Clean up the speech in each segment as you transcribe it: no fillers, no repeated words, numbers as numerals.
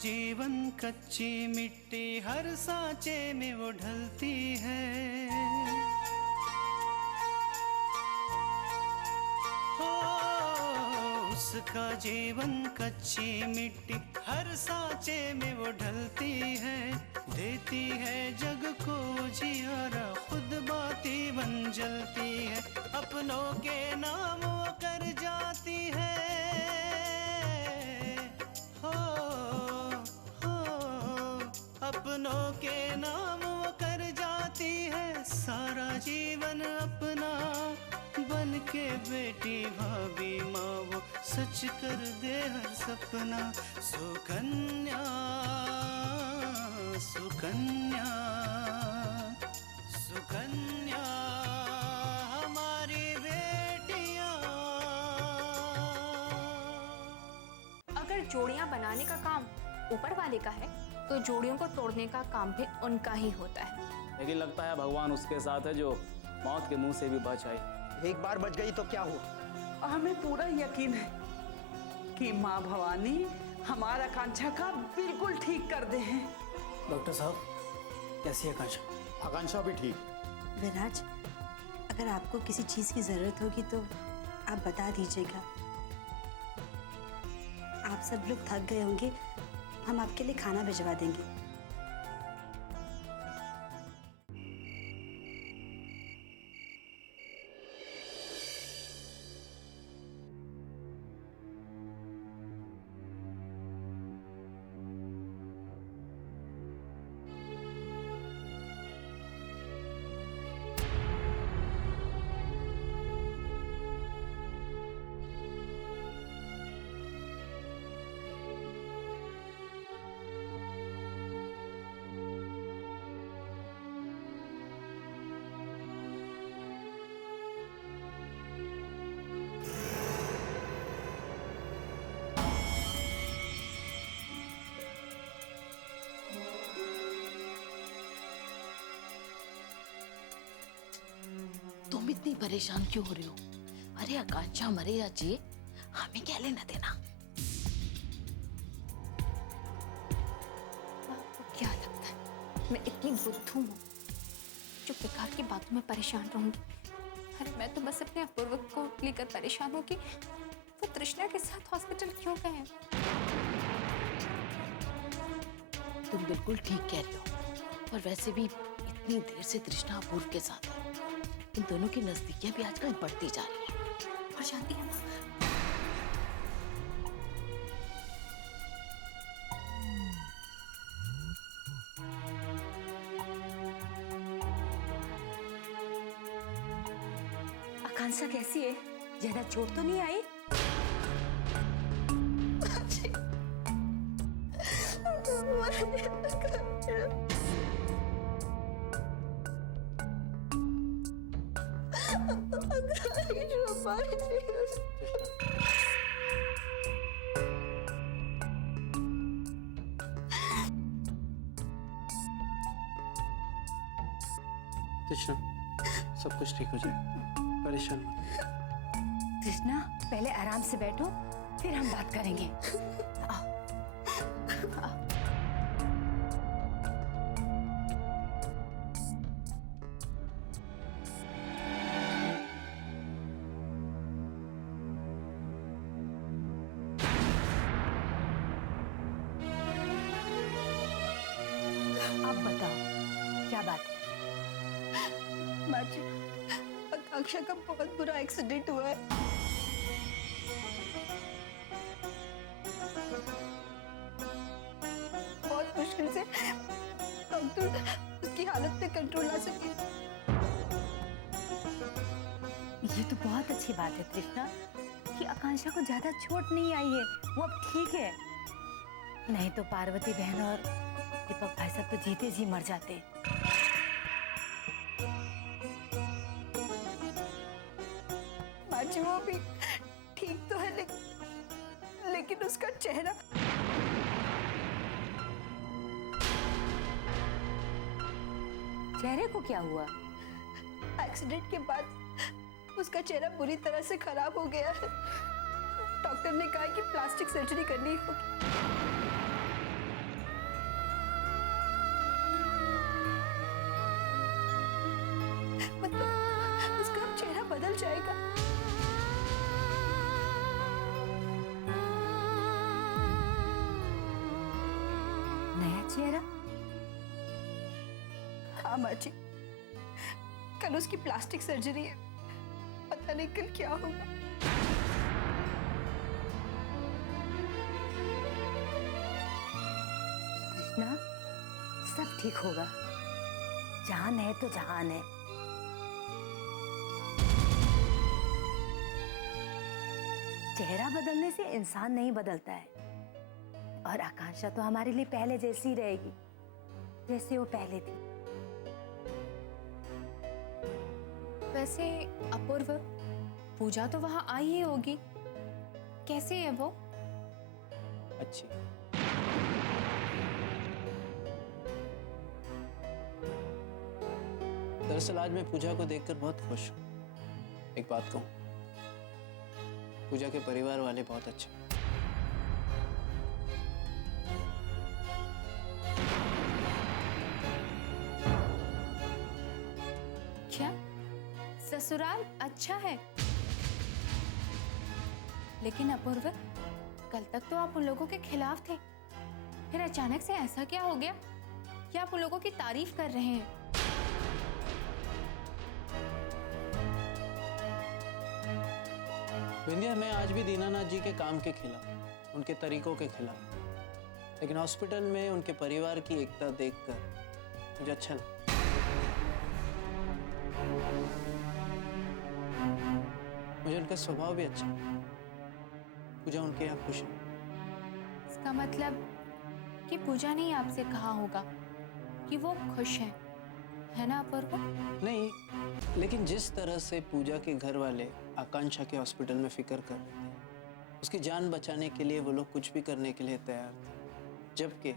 जीवन कच्ची मिट्टी, हर सांचे में वो ढलती है। हो उसका जीवन कच्ची मिट्टी, हर सांचे में वो ढलती है। देती है जग को जियारा, खुद बाती बन जलती है। अपनों के नाम वो कर जाती है। अपनों के नाम वो कर जाती है। सारा जीवन अपना बन के बेटी भाभी माँ वो सच कर दे हर सपना। सुकन्या सुकन्या सुकन्या हमारी बेटियाँ। अगर जोड़ियां बनाने का काम ऊपर वाले का है तो जोड़ियों को तोड़ने का काम भी उनका ही होता है। लेकिन लगता है भगवान उसके साथ है जो मौत के मुंह से भी बच आई। एक बार बच गई तो क्या हुआ? हमें पूरा यकीन है कि माँ भवानी हमारा आकांक्षा का बिल्कुल ठीक कर दे हैं। डॉक्टर साहब कैसी है आकांक्षा? आकांक्षा भी ठीक। विराज, अगर आपको किसी चीज की जरूरत होगी तो आप बता दीजिएगा। आप सब लोग थक गए होंगे, हम आपके लिए खाना भिजवा देंगे। तुम इतनी परेशान क्यों हो रही हो? अरे आकांक्षा मरे या जिए, हमें क्या लेना देना। आपको क्या लगता है मैं इतनी बुद्धू हूँ जो बेकार की बातों में परेशान रहूंगी? अरे मैं तो बस अपने अपूर्व को लेकर परेशान हूँ कि वो तृष्णा के साथ हॉस्पिटल क्यों गए हैं। तुम बिल्कुल ठीक कह रहे हो, और वैसे भी इतनी देर से तृष्णा अपूर्व के साथ है। इन दोनों की नजदीकियां भी आजकल बढ़ती जा रही हैं। और जानती है आकांक्षा कैसी है? ज्यादा चोट तो नहीं आई? कृष्णा सब कुछ ठीक हो जाएगा, परेशान मत। कृष्णा पहले आराम से बैठो, फिर हम बात करेंगे। अब बताओ क्या बात है? माँ जी, आकांक्षा का बहुत बुरा एक्सीडेंट हुआ है। बहुत मुश्किल से डॉक्टर उसकी हालत पे कंट्रोल ला सके। ये तो बहुत अच्छी बात है कृष्णा कि आकांक्षा को ज्यादा चोट नहीं आई है, वो अब ठीक है। नहीं तो पार्वती बहन और दीपक भाई साहब तो जीते जी मर जाते। माँ जी वो भी ठीक तो है, लेकिन उसका चेहरा। चेहरे को क्या हुआ? एक्सीडेंट के बाद उसका चेहरा बुरी तरह से खराब हो गया है। डॉक्टर ने कहा कि प्लास्टिक सर्जरी करनी होगी। चेहरा? हाँ माँ जी, कल उसकी प्लास्टिक सर्जरी है, पता नहीं कल क्या होगा। कृष्णा, सब ठीक होगा। जान है तो जहान है। चेहरा बदलने से इंसान नहीं बदलता है। और आकांक्षा तो हमारे लिए पहले जैसी रहेगी, जैसे वो पहले थी। वैसे अपूर्व, पूजा तो वहां आई ही होगी, कैसे है वो? अच्छी। दरअसल आज मैं पूजा को देखकर बहुत खुश हूँ। एक बात कहूँ, पूजा के परिवार वाले बहुत अच्छे हैं। क्या ससुराल अच्छा है? लेकिन अपूर्व, कल तक तो आप उन लोगों के खिलाफ थे, फिर अचानक से ऐसा क्या हो गया कि आप उन लोगों की तारीफ कर रहे हैं? विंध्या, मैं आज भी दीनानाथ जी के काम के खिलाफ, उनके तरीकों के खिलाफ, लेकिन हॉस्पिटल में उनके परिवार की एकता देखकर मुझे अच्छा लगा। मुझे उनका स्वभाव भी अच्छा है। पूजा उनके यहाँ खुश है। इसका मतलब कि पूजा ने ही आपसे कहा होगा कि वो खुश है ना अपूर्व? नहीं, लेकिन जिस तरह से पूजा के घर वाले आकांक्षा के हॉस्पिटल में फिक्र कर रहे थे, उसकी जान बचाने के लिए वो लोग कुछ भी करने के लिए तैयार थे, जबकि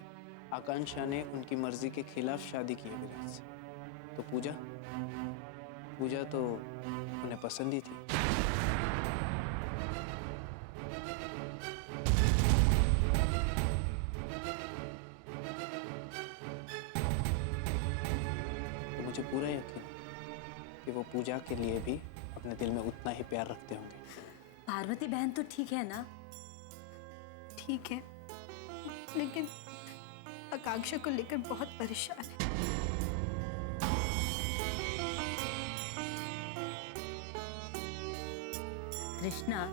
आकांक्षा ने उनकी मर्जी के खिलाफ शादी की है विराट से। तो पूजा तो उन्हें पसंद ही थी। तो मुझे पूरा यकीन है कि वो पूजा के लिए भी अपने दिल में उतना ही प्यार रखते होंगे। पार्वती बहन तो ठीक है ना? ठीक है, लेकिन आकांक्षा को लेकर बहुत परेशान है। कृष्णा,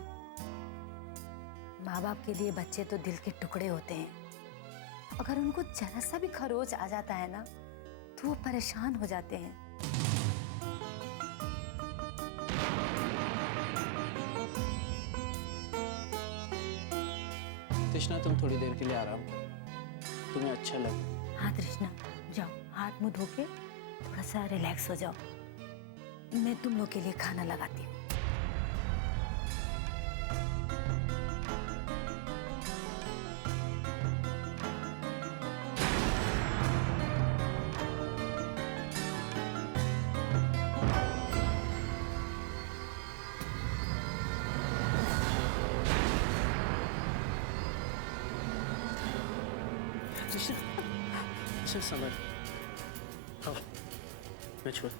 माँ बाप के लिए बच्चे तो दिल के टुकड़े होते हैं। अगर उनको जरा सा भी खरोच आ जाता है ना, तो वो परेशान हो जाते हैं। कृष्णा, तुम थोड़ी देर के लिए आराम करो, तुम्हें अच्छा लगे। हाँ कृष्णा, जाओ हाथ मुंह धो के थोड़ा सा रिलैक्स हो जाओ। मैं तुम लोग के लिए खाना लगाती हूँ। कृष्णा, समझ आओ, मैं छोड़।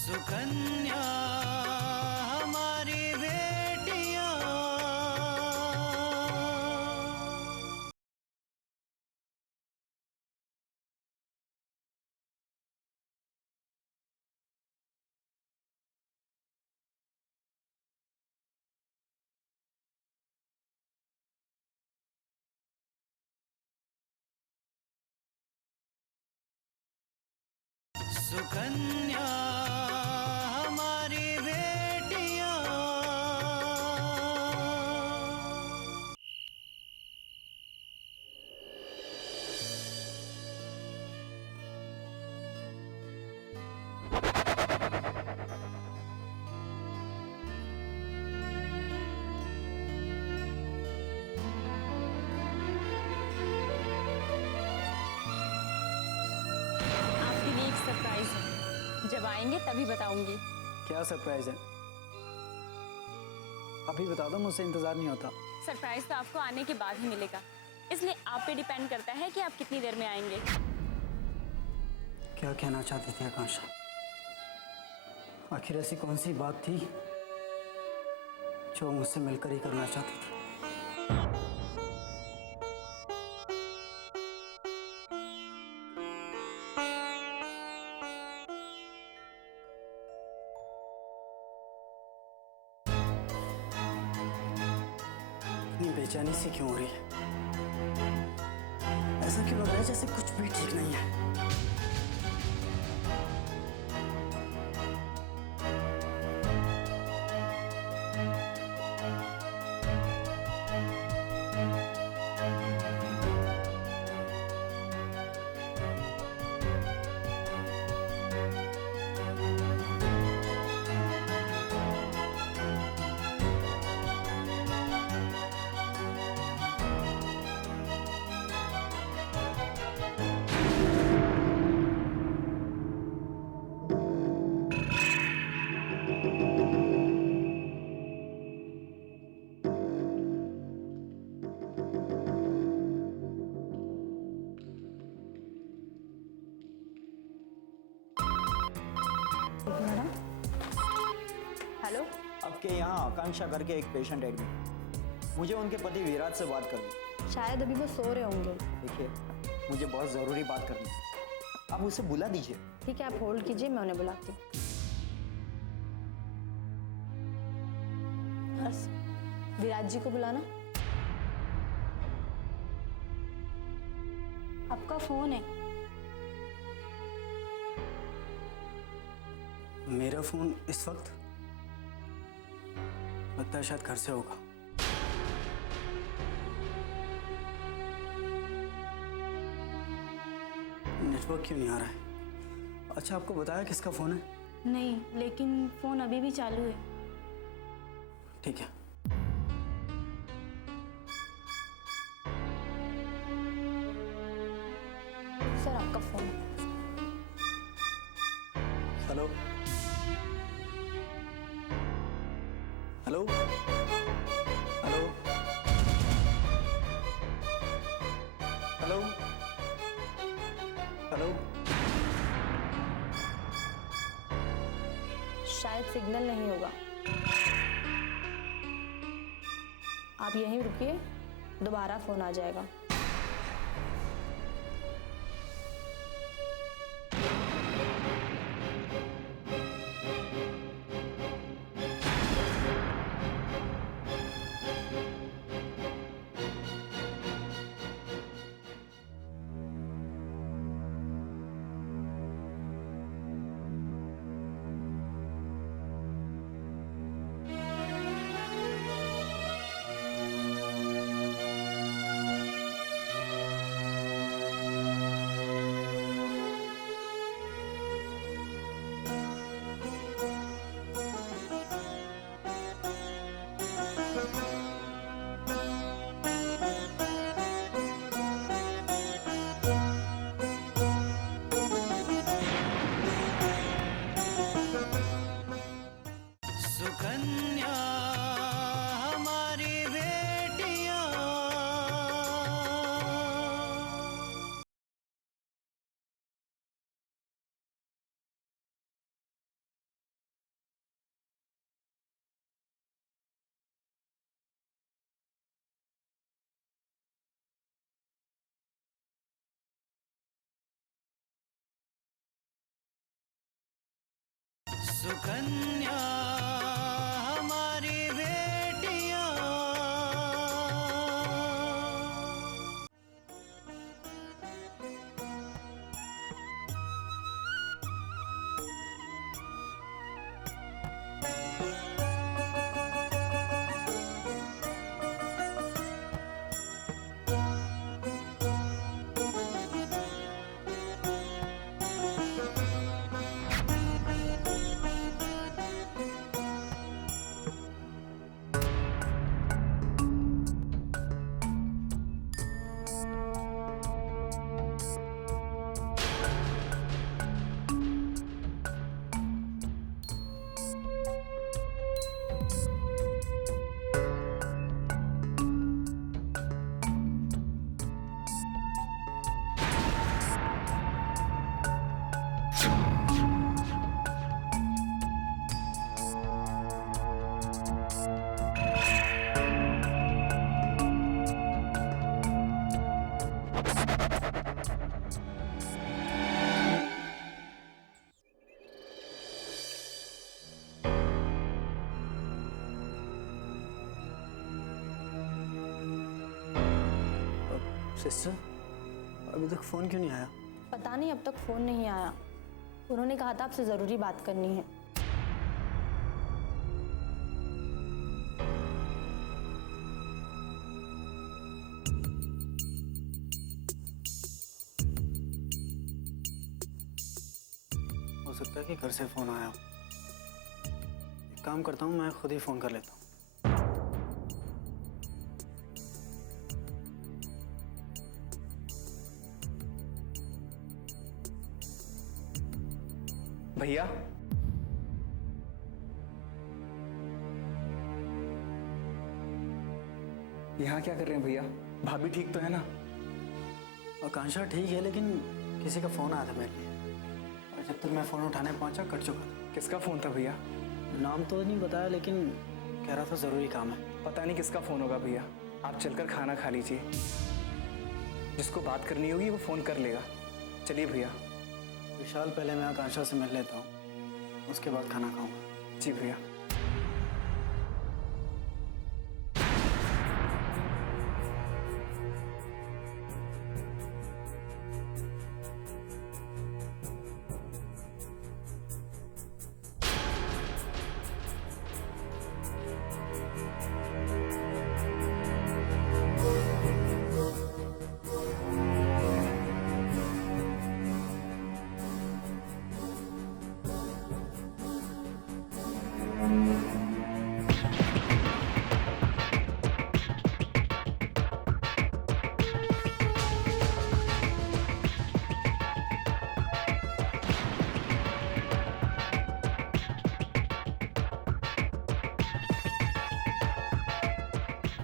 सुकन्या हमारी बेटियां, सुकन्या हमारी बेटियां। आएंगे तभी बताऊंगी। क्या सरप्राइज है? अभी बता दो, मुझसे इंतजार नहीं होता। सरप्राइज तो आपको आने के बाद ही मिलेगा, इसलिए आप पे डिपेंड करता है कि आप कितनी देर में आएंगे। क्या कहना चाहती थी आकांक्षा? आखिर ऐसी कौन सी बात थी जो मुझसे मिलकर ही करना चाहती थी? इतनी बेचैनी सी क्यों हो रही है? ऐसा क्यों लग रहा है जैसे कुछ भी ठीक नहीं है? हेलो, आपके यहाँ आकांक्षा करके एक पेशेंट एडमिट। मुझे उनके पति विराट से बात करनी। शायद अभी वो सो रहे होंगे। देखिए, मुझे बहुत ज़रूरी बात करनी है, आप उसे बुला दीजिए। ठीक है, आप होल्ड कीजिए, मैं उन्हें बुलाती हूँ। बस, विराट जी को बुलाना। आपका फोन है। मेरा फोन इस वक्त लगता है शायद घर से होगा। नेटवर्क क्यों नहीं आ रहा है? अच्छा, आपको बताया किसका फोन है? नहीं, लेकिन फोन अभी भी चालू है। ठीक है। सर, आपका phone. Hello hello hello hello hello. शायद सिग्नल नहीं होगा। आप यहीं रुकिए, दोबारा फोन आ जाएगा। सुकन्या हमारी बेटियां। सुकन्या हमारी बेटियां। सिस्टर, अभी तक फ़ोन क्यों नहीं आया? पता नहीं, अब तक फ़ोन नहीं आया। उन्होंने कहा था आपसे ज़रूरी बात करनी है। हो सकता है कि घर से फ़ोन आया हो। एक काम करता हूँ, मैं खुद ही फ़ोन कर लेता हूँ। भैया, यहाँ क्या कर रहे हैं भैया? भाभी ठीक तो है ना? आकांक्षा ठीक है, लेकिन किसी का फ़ोन आया था मेरे लिए और जब तक मैं फ़ोन उठाने पहुंचा कट चुका था। किसका फ़ोन था भैया? नाम तो नहीं बताया, लेकिन कह रहा था ज़रूरी काम है। पता नहीं किसका फ़ोन होगा भैया। आप चलकर खाना खा लीजिए, जिसको बात करनी होगी वो फ़ोन कर लेगा। चलिए भैया। विशाल, पहले मैं आकांक्षा से मिल लेता हूँ, उसके बाद खाना खाऊंगा। जी भैया।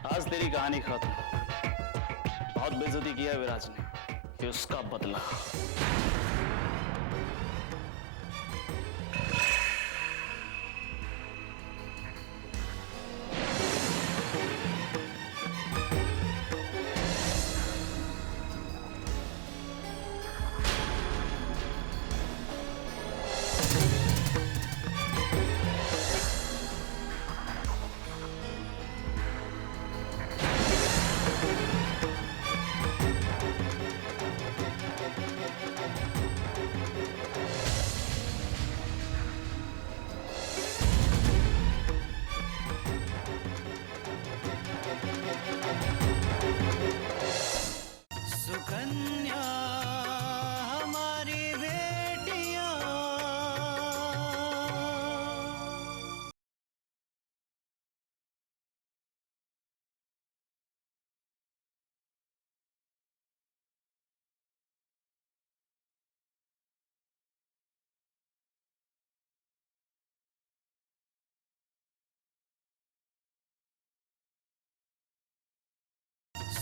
आज तेरी कहानी खत्म। बहुत बेइज्जती किया है विराज ने, ये उसका बदला। सुकन्या हमारी बेटियां,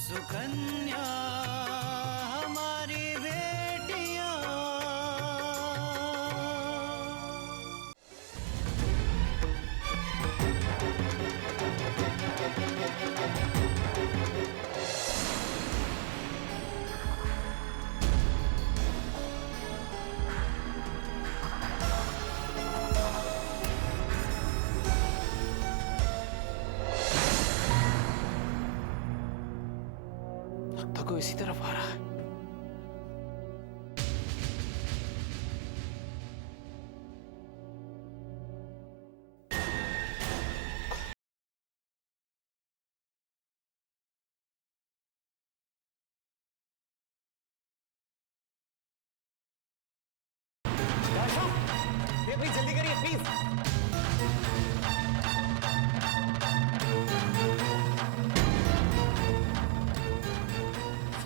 सुकन्या हमारी बेटियां। लगता कोई इसी तरफ आ रहा है। प्लीज जल्दी करिए प्लीज।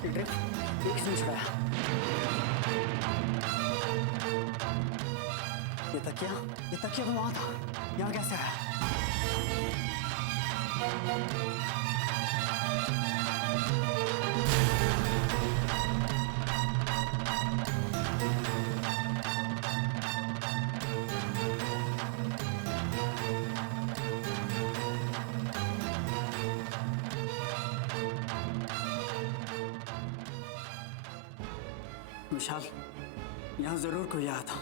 एक से छुड़ाया। ये तकिया तो वहां था, यहाँ कैसे आया? विशाल, यहाँ जरूर कोई आया था।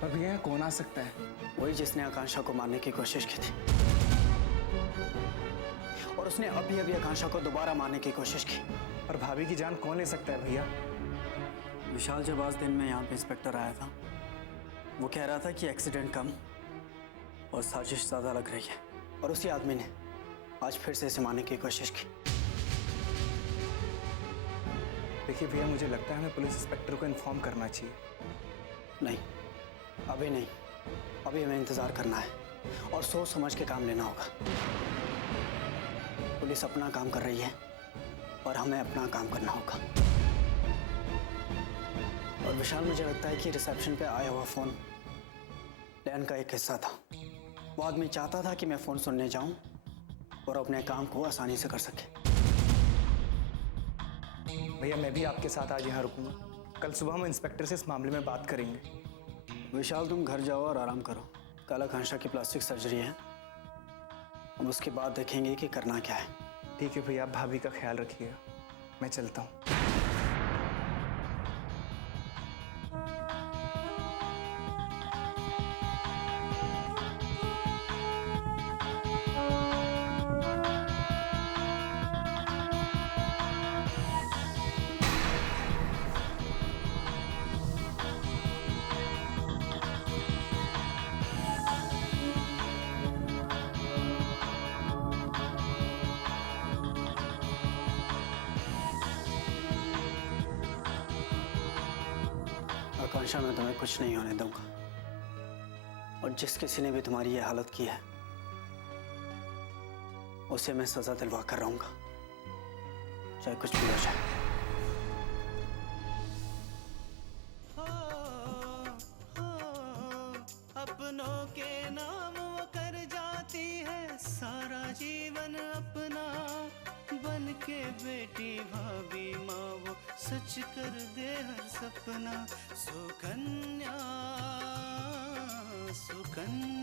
पर भैया यहाँ कौन आ सकता है? वही जिसने आकांक्षा को मारने की कोशिश की थी। और और उसने अभी अभी आकांक्षा को दोबारा मारने की कोशिश की। और भाभी की जान कौन ले सकता है भैया? विशाल जब आज दिन में यहाँ पे इंस्पेक्टर आया था, वो कह रहा था कि एक्सीडेंट कम और साजिश ज़्यादा लग रही है, और उसी आदमी ने आज फिर से इसे मारने की कोशिश की। देखिए भैया, मुझे लगता है हमें पुलिस इंस्पेक्टर को इन्फॉर्म करना चाहिए। नहीं, अभी नहीं, अभी हमें इंतज़ार करना है और सोच समझ के काम लेना होगा। पुलिस अपना काम कर रही है और हमें अपना काम करना होगा। और विशाल, मुझे लगता है कि रिसेप्शन पे आया हुआ फ़ोन प्लान का एक हिस्सा था। वो आदमी चाहता था कि मैं फ़ोन सुनने जाऊं और अपने काम को आसानी से कर सके। भैया, मैं भी आपके साथ आज यहाँ रुकूंगा। कल सुबह हम इंस्पेक्टर से इस मामले में बात करेंगे। विशाल, तुम घर जाओ और आराम करो। कल आकांक्षा की प्लास्टिक सर्जरी है, अब उसके बाद देखेंगे कि करना क्या है। ठीक है भैया, आप भाभी का ख्याल रखिएगा। मैं चलता हूँ। आकांक्षा, मैं तुम्हें कुछ नहीं होने दूंगा, और जिस किसी ने भी तुम्हारी ये हालत की है उसे मैं सजा दिलवा कर रहूंगा, चाहे कुछ भी हो जाए। अपनों के नाम वो कर जाती है सारा जीवन अपना, बन के बेटी भाभी माँ वो सच कर दे हर सपना। सुकन्या सुकन्या